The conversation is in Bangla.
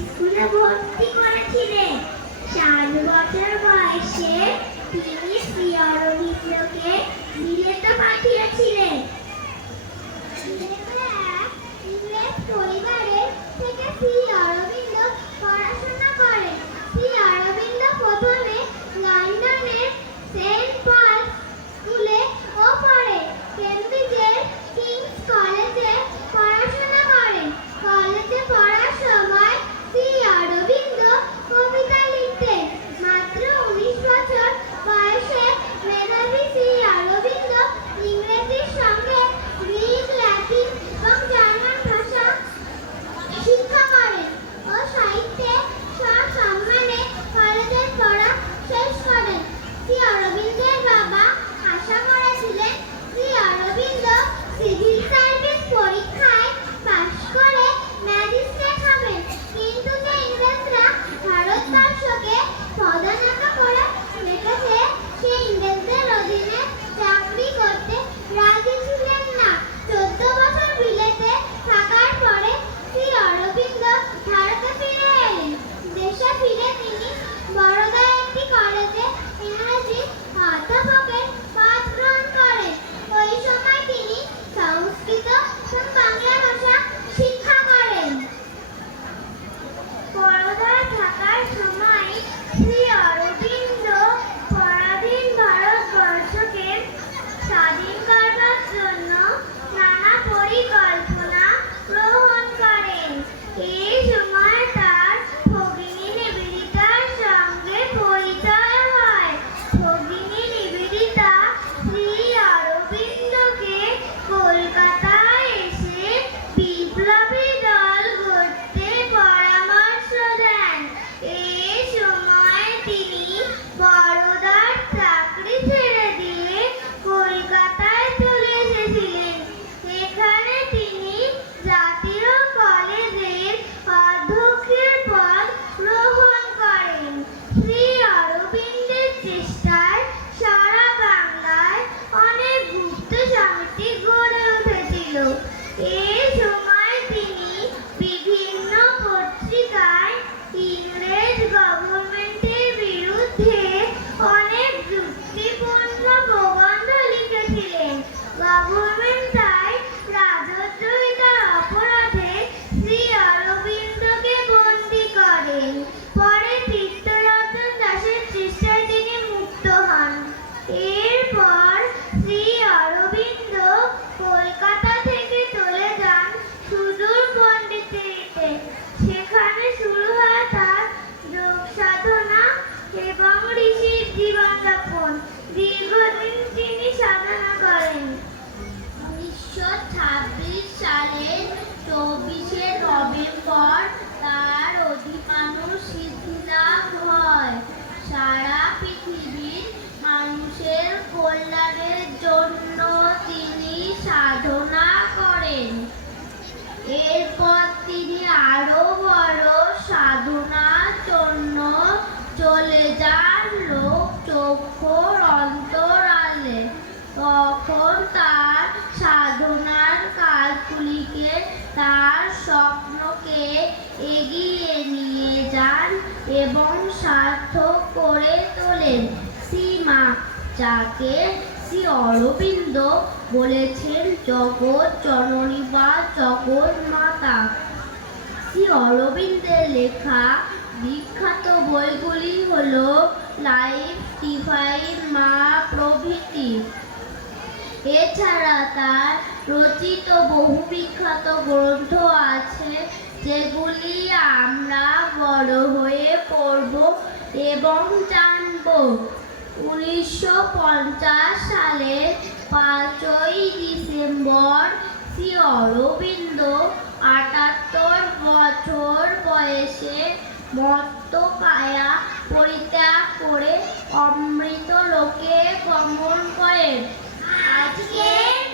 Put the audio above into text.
স্কুলে ভর্তি করেছিলেন চার বছর বয়সে তিনি শ্রী অরবিন্দকে বিলেতে পাঠিয়েছিলেন। ছাব্বিশ সালের চব্বিশে নভেম্বর তার অধিমানুষ সিদ্ধিলাভ হয়। সারা পৃথিবীর মানুষের কল্যাণের জন্য তিনি সাধনা করেন এরপর তিনি আরও বড় সাধনার জন্য চলে যান লোক চক্ষুর অন্তরালে তখন তার সাধনার কাজগুলিকে তার স্বপ্নকে এগিয়ে নিয়ে যান এবং সার্থক করে তোলেন। সীমা, যাকে শ্রী অরবিন্দ বলেছেন, জগৎ জননী বা জগৎ মাতা। শ্রী অরবিন্দের লেখা বিখ্যাত বইগুলি হল লাইফ ডিভাইন মা প্রভৃতি। এছাড়া তার রচিত বহু বিখ্যাত গ্রন্থ আছে, যেগুলি আমরা বড় হয়ে পড়ব এবং জানব। উনিশশো সালের পাঁচই ডিসেম্বর শ্রী অরবিন্দ আটাত্তর বছর বয়সে মত্ত কায়া পরিত্যাগ করে অমৃত লোকে গমন করেন। 아직에